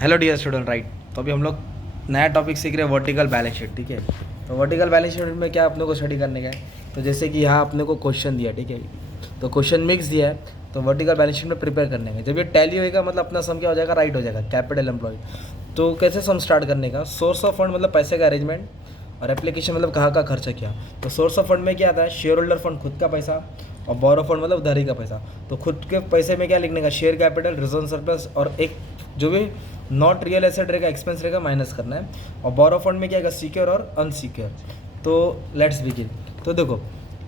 Hello dear student right. तो अभी हम लोग नया टॉपिक सीख रहे हैं वर्टिकल बैलेंस शीट। ठीक है, तो वर्टिकल बैलेंस शीट में क्या अपने को स्टडी करने का है। तो जैसे कि यहाँ अपने को क्वेश्चन दिया, ठीक है, तो क्वेश्चन मिक्स दिया है, तो वर्टिकल बैलेंस शीट में प्रिपेयर करने का। जब ये टैली होएगा मतलब अपना सम क्या हो जाएगा, राइट हो जाएगा, कैपिटल एम्प्लॉय। तो कैसे सम स्टार्ट करने का, सोर्स ऑफ फंड मतलब पैसे का अरेंजमेंट, और एप्लीकेशन मतलब कहाँ का खर्चा किया। तो सोर्स ऑफ फंड में क्या आता है, शेयर होल्डर फंड खुद का पैसा, और बोरो फंड मतलब उधारी का पैसा। तो खुद के पैसे में क्या लिखने का, शेयर कैपिटल, रिजर्व सरप्लस, और एक जो भी नॉट रियल एसेट रहेगा, एक्सपेंस रहेगा, माइनस करना है। और बोरो फंड में क्या आएगा, सिक्योर और अनसिक्योर। तो लेट्स बिगिन। तो देखो,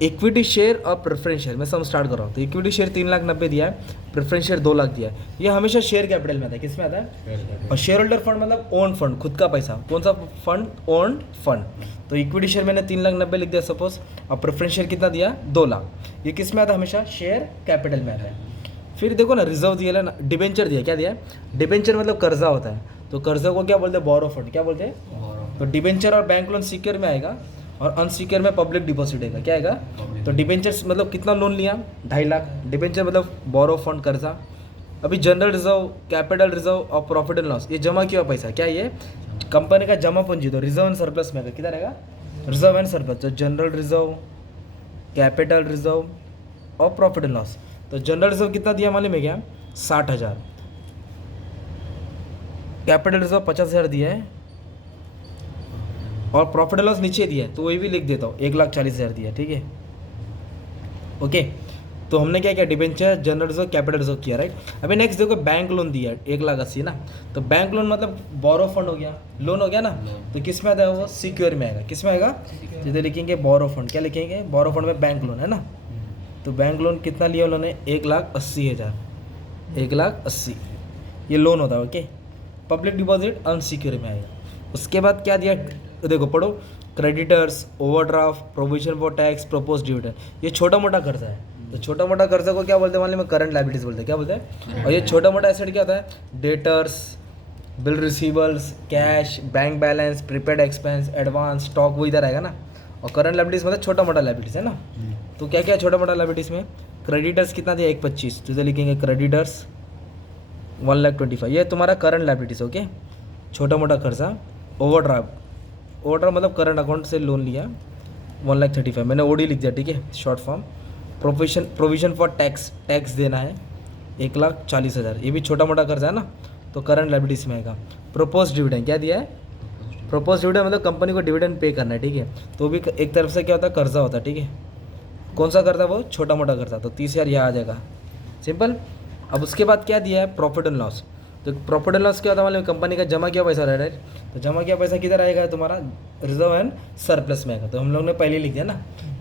इक्विटी शेयर और प्रेफरेंस शेयर में सम स्टार्ट कर रहा हूँ। तो इक्विटी शेयर 3,90,000 दिया है, प्रेफरेंस शेयर 2 लाख दिया है। ये हमेशा शेयर कैपिटल में आता है, किस में आता है, और शेयर होल्डर फंड मतलब ओन फंड, खुद का पैसा। कौन सा फंड, ओन फंड। तो इक्विटी शेयर मैंने 3,90,000 लिख दिया सपोज, और प्रेफरेंस शेयर कितना दिया, 2 लाख। ये किस में आता है, हमेशा शेयर कैपिटल में आता है। फिर देखो ना, रिजर्व दिया है ना, डिबेंचर दिया, क्या दिया है, डिबेंचर मतलब कर्जा होता है। तो कर्जा को क्या बोलते हैं, बोरो फंड, क्या बोलते हैं। तो डिबेंचर और बैंक लोन सिक्योर में आएगा, और अनसिक्योर में पब्लिक डिपॉजिट आएगा, क्या आएगा। तो डिबेंचर मतलब कितना लोन लिया, 2.5 लाख। डिबेंचर मतलब बोरो फंड, कर्जा। अभी जनरल रिजर्व, कैपिटल रिजर्व और प्रॉफिट एंड लॉस, ये जमा किया हुआ पैसा, क्या ये कंपनी का जमा पूंजी। तो रिजर्व एंड सरप्लस में आएगा, किधर आएगा, रिजर्व एंड सरप्लस। तो जनरल रिजर्व, कैपिटल रिजर्व और प्रॉफिट एंड लॉस। तो जनरल रिजर्व कितना दिया मालूम है क्या, 60,000। कैपिटल रिजर्व 50,000 दिया है, और प्रॉफिट एंड लॉस नीचे दिया है, तो वही भी लिख देता हूँ, 1,40,000 दिया है। ठीक है, ओके। तो हमने क्या किया, debenture, general reserve, capital reserve किया, राइट। अभी नेक्स्ट देखो, बैंक लोन दिया 1,80,000 ना। तो बैंक लोन मतलब बोरो फंड हो गया, लोन हो गया ना। तो किस में आता है वो, सिक्योर में आएगा, किस में आएगा, सीधे लिखेंगे बोरो फंड, क्या लिखेंगे, बोरो फंड में बैंक लोन है ना। तो बैंक लोन कितना लिया उन्होंने, 1,80,000, 1,80,000 ये लोन होता है, ओके। पब्लिक डिपॉजिट अनसिक्योर में आएगा। उसके बाद क्या दिया, देखो पढ़ो, creditors, overdraft, provision for tax, propose dividend, ये छोटा मोटा कर्जा है। तो छोटा मोटा कर्जा को क्या बोलते हैं मालूम है, करंट लायबिलिटीज बोलते हैं, क्या बोलते हैं। और ये छोटा मोटा एसेट क्या होता है, debtors, bill receivers, cash, bank balance, prepaid expense, advance, stock, वो इधर आएगा ना। और करंट लायबिलिटीज मतलब छोटा मोटा लायबिलिटीज है ना। तो क्या क्या छोटा मोटा लायबिलिटीज में, क्रेडिटर्स कितना दिया, 1,25, तो इधर लिखेंगे क्रेडिटर्स 1,25,000, ये तुम्हारा करंट लायबिलिटीज, ओके। छोटा मोटा खर्चा, ओवरड्राफ्ट, ओवरड्राफ्ट मतलब करंट अकाउंट से लोन लिया, 1,35,000, मैंने ओडी लिख दिया, ठीक है, short form. Provision for tax, tax देना है, 1,40,000, ये भी छोटा मोटा खर्चा है ना, तो करंट लायबिलिटीज में आएगा। प्रोपोज डिविडेंड क्या दिया है, प्रोपोज डिविडेंड मतलब कंपनी को डिविडेंड पे करना है, ठीक है। तो भी एक तरफ से क्या होता है, कर्जा होता है, ठीक है। कौन सा कर्जा, वो छोटा मोटा कर्जा। तो 30,000 यहाँ आ जाएगा, सिंपल। अब उसके बाद क्या दिया है, प्रॉफिट एंड लॉस। तो प्रॉफिट एंड लॉस क्या होता है मतलब कंपनी का जमा किया पैसा, राइट। तो जमा किया पैसा किधर आएगा, तुम्हारा रिजर्व एंड सरप्लस में आएगा। तो हम लोग ने पहले लिख दिया ना।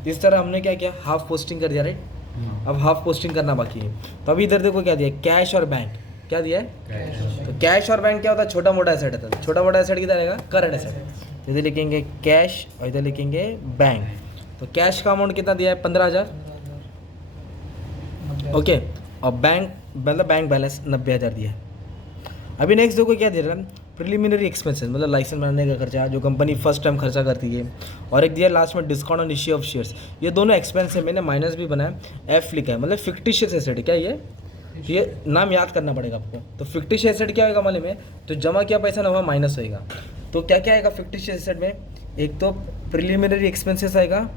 तो इस तरह हमने क्या किया, हाफ पोस्टिंग कर दिया, राइट। अब हाफ पोस्टिंग करना बाकी है। तो अभी इधर देखो क्या दिया, कैश और बैंक, क्या दिया है। तो कैश और बैंक क्या होता है, छोटा मोटा एसेट है। तो छोटा मोटा एसेट किधर आएगा, करंट एसेट। तो इधर लिखेंगे कैश और इधर लिखेंगे बैंक। तो कैश का अमाउंट कितना दिया है, 15,000, ओके। और बैंक मतलब बैंक बैलेंस 90,000 दिया है। अभी नेक्स्ट देखो क्या दे रहा है, प्रिलिमिनरी एक्सपेंसेस मतलब लाइसेंस बनाने का खर्चा, जो कंपनी फर्स्ट टाइम खर्चा करती है। और एक दिया लास्ट में discount on issue of shares, ये दोनों एक्सपेंस है, मैंने माइनस भी बनाया, एफ लिखा है, मतलब फिक्टिशियस एसेट, क्या ये नाम याद करना पड़ेगा आपको। तो फिक्टिशियस एसेट क्या होगा मालूम है, तो जमा किया पैसा ना, वहाँ माइनस होएगा। तो क्या क्या आएगा फिक्टिशियस एसेट में, एक तो प्रिलिमिनरी एक्सपेंसेस आएगा,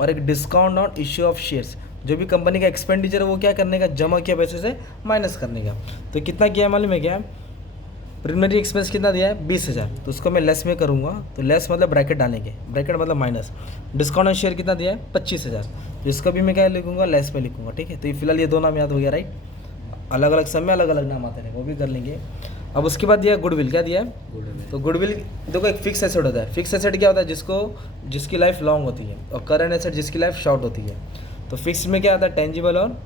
और एक discount on issue of shares, जो भी कंपनी का एक्सपेंडिचर है वो क्या करने का, जमा किया पैसे से माइनस करने का। तो कितना किया मालूम है क्या, प्रीमियरी एक्सपेंस कितना दिया है, 20,000। तो उसको मैं लेस में करूँगा, तो लेस मतलब ब्रैकेट डालेंगे, ब्रैकेट मतलब माइनस। डिस्काउंट ऑन शेयर कितना दिया है, 25,000। तो इसका भी मैं क्या लिखूँगा, लेस में लिखूँगा, ठीक है। तो ये फिलहाल ये दो नाम याद हो गया, राइट। अलग अलग समय अलग अलग नाम आते हैं, वो भी कर लेंगे। अब उसके बाद दिया गुडविल, क्या दिया है, तो गुडविल देखो एक फिक्स एसेट होता है। फिक्स एसेट क्या होता है, जिसकी लाइफ लॉन्ग होती है, और करंट एसेट जिसकी लाइफ शॉर्ट होती है। तो फिक्स में क्या आता है, टेंजिबल और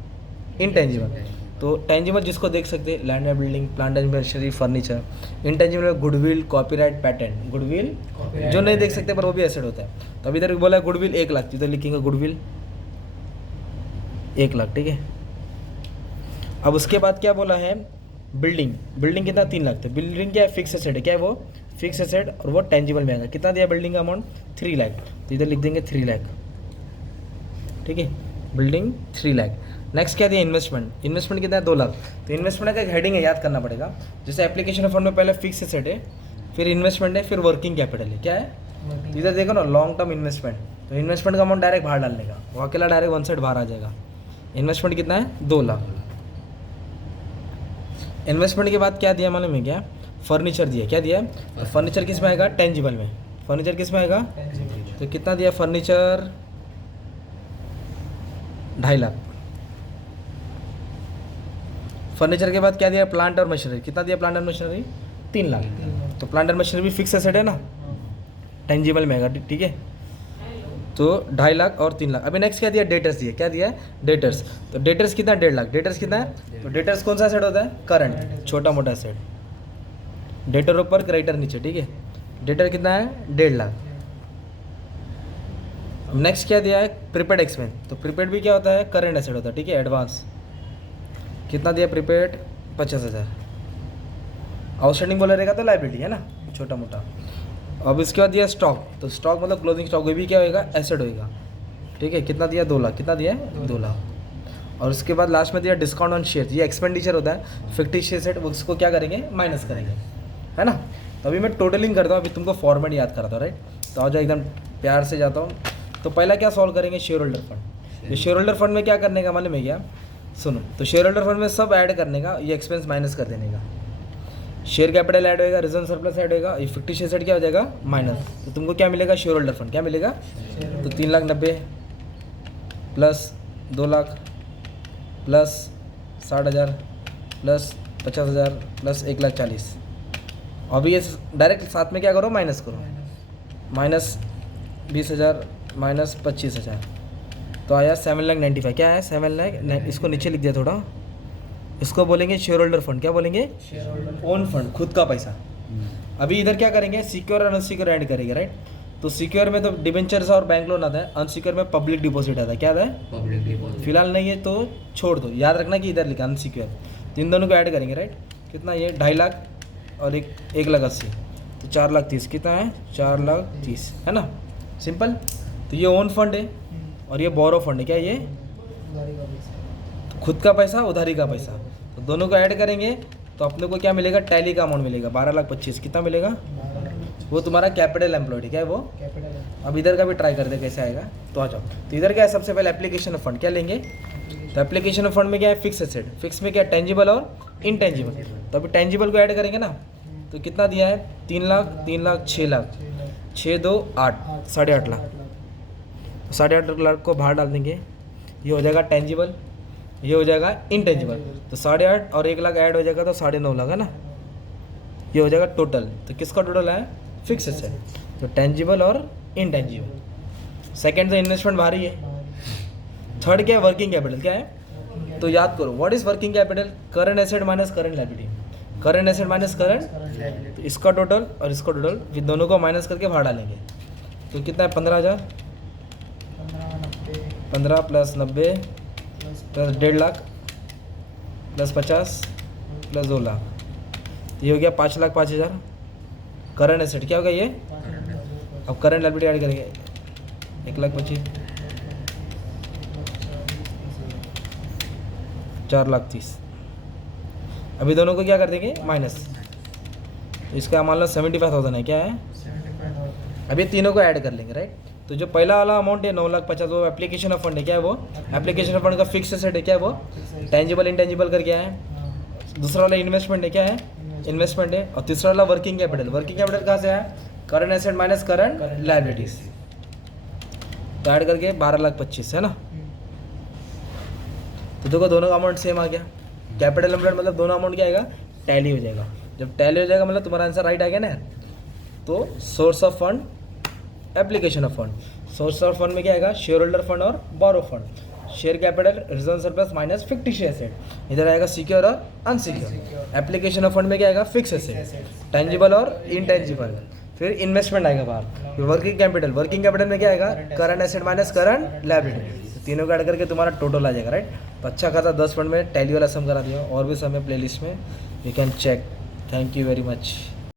इनटेंजिबल। तो टेंजिबल जिसको देख सकते हैं, लैंड या building, plant and machinery, furniture. Intangible goodwill, copyright, patent. Goodwill जो नहीं देख सकते पर वो भी एसेट होता है। तो अभी इधर बोला है गुडविल 1,00,000, इधर लिखेंगे गुडविल 1,00,000, ठीक है। अब उसके बाद क्या बोला है, बिल्डिंग, बिल्डिंग कितना, 3,00,000। तो बिल्डिंग क्या है, फिक्स एसेट है, क्या है वो, फिक्स एसेट, और वो टेंजिबल में आएगा। कितना दिया बिल्डिंग का अमाउंट, 3,00,000। तो इधर लिख देंगे 3,00,000, ठीक है। बिल्डिंग 3,00,000। नेक्स्ट क्या दिया, इन्वेस्टमेंट। इन्वेस्टमेंट कितना है, 2 लाख। तो इन्वेस्टमेंट का एक हेडिंग है, याद करना पड़ेगा। जैसे एप्लीकेशन ऑफ फंड में पहले फिक्स एसेट है, फिर इन्वेस्टमेंट है, फिर वर्किंग कैपिटल है। क्या है, इधर देखो ना, लॉन्ग टर्म इन्वेस्टमेंट। तो इन्वेस्टमेंट का अमाउंट डायरेक्ट बाहर डालने का, वो अकेला डायरेक्ट वन साइड बाहर आ जाएगा। इन्वेस्टमेंट कितना है, 2 लाख। इन्वेस्टमेंट के बाद क्या दिया मालूम है क्या, फर्नीचर दिया। क्या दिया, तो फर्नीचर किस में आएगा, टेंजिबल में। फर्नीचर किस में आएगा, तो कितना दिया फर्नीचर, 2.5 लाख। फर्नीचर के बाद क्या दिया, प्लांट और मशीनरी। कितना दिया प्लांट और मशीनरी, 3 लाख। तो प्लांट और मशीनरी भी फिक्स एसेट है ना, टेंजिबल में आएगा, ठीक है। तो 2.5 लाख और 3 लाख। अभी नेक्स्ट क्या दिया, डेटर्स दिया। क्या दिया, डेटर्स। तो डेटर्स कितना, 1.5 लाख। डेटर्स कितना है, तो डेटर्स कौन सा एसेट होता है, करंट, छोटा मोटा एसेट। डेटर ऊपर क्रेडिटर नीचे, ठीक है। डेटर कितना है, 1.5 लाख। अब नेक्स्ट क्या दिया है, प्रीपेड एक्सपेंस। तो प्रीपेड भी क्या होता है, करंट एसेट होता है, ठीक है, एडवांस। कितना दिया प्रीपेड, 50,000। आउटस्टैंडिंग बोला रहेगा तो लाइबिलिटी है ना, छोटा मोटा। अब इसके बाद दिया स्टॉक। तो स्टॉक मतलब क्लोजिंग स्टॉक, ये भी क्या होएगा, एसेट होएगा, ठीक है। कितना दिया, 2 लाख। कितना दिया है, 2 लाख। और उसके बाद लास्ट में दिया डिस्काउंट ऑन शेयर। ये एक्सपेंडिचर होता है, फिक्टिशियस एसेट, उसको क्या करेंगे, माइनस करेंगे, है ना। तो अभी मैं टोटलिंग करता हूँ, अभी तुमको फॉर्मेट याद कराता हूँ, राइट। तो आज एकदम प्यार से जाता हूँ। तो पहला क्या सॉल्व करेंगे, शेयर होल्डर फंड। ये शेयर होल्डर फंड में क्या करने का मालूम है क्या, सुनो। तो शेयर होल्डर फंड में सब ऐड करने का, ये एक्सपेंस माइनस कर देने का। शेयर कैपिटल ऐड होएगा, रिजर्व सरप्लस ऐड होएगा, ये फिक्टिशियस एसेट क्या हो जाएगा, माइनस। तो तुमको क्या मिलेगा, शेयर होल्डर फंड क्या मिलेगा, तो 3,90,000 plus 2 lakh plus 60,000 plus 50,000 plus 1,40,000। अभी ये डायरेक्ट साथ में क्या करो, माइनस करो, माइनस 20,000 माइनस 25,000, तो आया 7,95,000। क्या है, 7 लाख। इसको नीचे लिख दिया थोड़ा, इसको बोलेंगे शेयर होल्डर फंड। क्या बोलेंगे, ओन फंड, खुद का पैसा। अभी इधर क्या करेंगे, सिक्योर और अनसिक्योर ऐड करेंगे, राइट। तो सिक्योर में तो डिबेंचर्स और बैंक लोन आता है, अनसिक्योर में पब्लिक डिपॉजिट आता है। क्या आता है, पब्लिक डिपॉजिट। फिलहाल नहीं है तो छोड़ दो, याद रखना कि इधर लिखा अनसिक्योर। तो इन दोनों को ऐड करेंगे, राइट। कितना, ये 2.5 लाख और 1,80,000, तो 4,30,000। कितना है, 4,30,000, है ना, सिंपल। तो ये ओन फंड है और ये बोरो फंड है। क्या ये, तो खुद का पैसा, उधारी का पैसा। तो दोनों को ऐड करेंगे तो अपने को क्या मिलेगा, टैली का अमाउंट मिलेगा, 12,25,000। कितना मिलेगा, वो तुम्हारा कैपिटल एम्प्लॉयड है। क्या है वो, अब इधर का भी ट्राई कर दे कैसे आएगा। तो आ जाओ। तो इधर क्या है, सबसे पहले एप्लीकेशन ऑफ फंड क्या लेंगे। तो एप्लीकेशन ऑफ फंड में क्या है, फिक्स एसेट। फिक्स में क्या, टेंजिबल और इनटेंजिबल। तो अभी टेंजिबल को ऐड करेंगे ना, तो कितना दिया है, 3 लाख, 3 लाख, 6 लाख, 6 2 8, 8.5 लाख। 8.5 लाख को बाहर डाल देंगे, ये हो जाएगा टेंजिबल, ये हो जाएगा इनटेंजिबल। तो 8.5 और 1 लाख ऐड हो जाएगा तो 9.5 लाख, है ना। ये हो जाएगा टोटल। तो किसका टोटल है, फिक्स एसेट। तो टेंजिबल और इनटेंजिबल। सेकंड तो इन्वेस्टमेंट बाहर ही है। थर्ड क्या है, वर्किंग कैपिटल। क्या है, तो याद करो, what is working capital, current asset minus current liability. Current asset minus current, तो इसका टोटल और इसका टोटल, फिर दोनों को माइनस करके बाहर डालेंगे। तो कितना है, 15,000, 15 plus 90 plus 1.5 lakh plus 50 plus 2 lakh, ये हो गया 5,05,000 करंट एसेट। क्या होगा ये, अब करंट लायबिलिटी ऐड करेंगे, 1,25,000, 4,30,000। अभी दोनों को क्या कर देंगे, माइनस। इसका मान लो 75,000 है। क्या है, अभी तीनों को ऐड कर लेंगे, राइट। तो जो पहला वाला अमाउंट है 9,50,000, वो एप्लीकेशन ऑफ फंड है। क्या है वो, एप्लीकेशन ऑफ फंड का फिक्स एसेट है। क्या है वो, टेंजिबल इनटेंजिबल कर क्या है। दूसरा वाला इन्वेस्टमेंट है। क्या है, इन्वेस्टमेंट है। और तीसरा वाला वर्किंग कैपिटल। वर्किंग कैपिटल कहाँ से है, current asset minus current liabilities. तो ऐड करके 12,25,000, है ना। तो देखो दोनों का अमाउंट सेम आ गया। कैपिटल एम्प्लॉयड मतलब दोनों अमाउंट क्या आएगा, टैली हो जाएगा। जब टैली हो जाएगा मतलब तुम्हारा आंसर राइट आ गया ना। तो source of fund, application of fund. Source of fund में क्या आएगा, शेयर होल्डर फंड और borrow fund. Share capital, reserve surplus minus fictitious asset. इधर आएगा सिक्योर और अनसिक्योर। एप्लीकेशन ऑफ फंड में क्या आएगा, फिक्स एसेट, टेंजिबल और इनटेंजिबल। फिर इन्वेस्टमेंट आएगा बाहर। फिर वर्किंग कैपिटल, वर्किंग कैपिटल में क्या आएगा, current asset minus current liability. तीनों का ऐड करके तुम्हारा टोटल आ जाएगा, राइट। तो अच्छा खासा 10 मिनट में टैली वाला सम करा दिया। और भी सम है प्लेलिस्ट में, you can check. Thank you very much.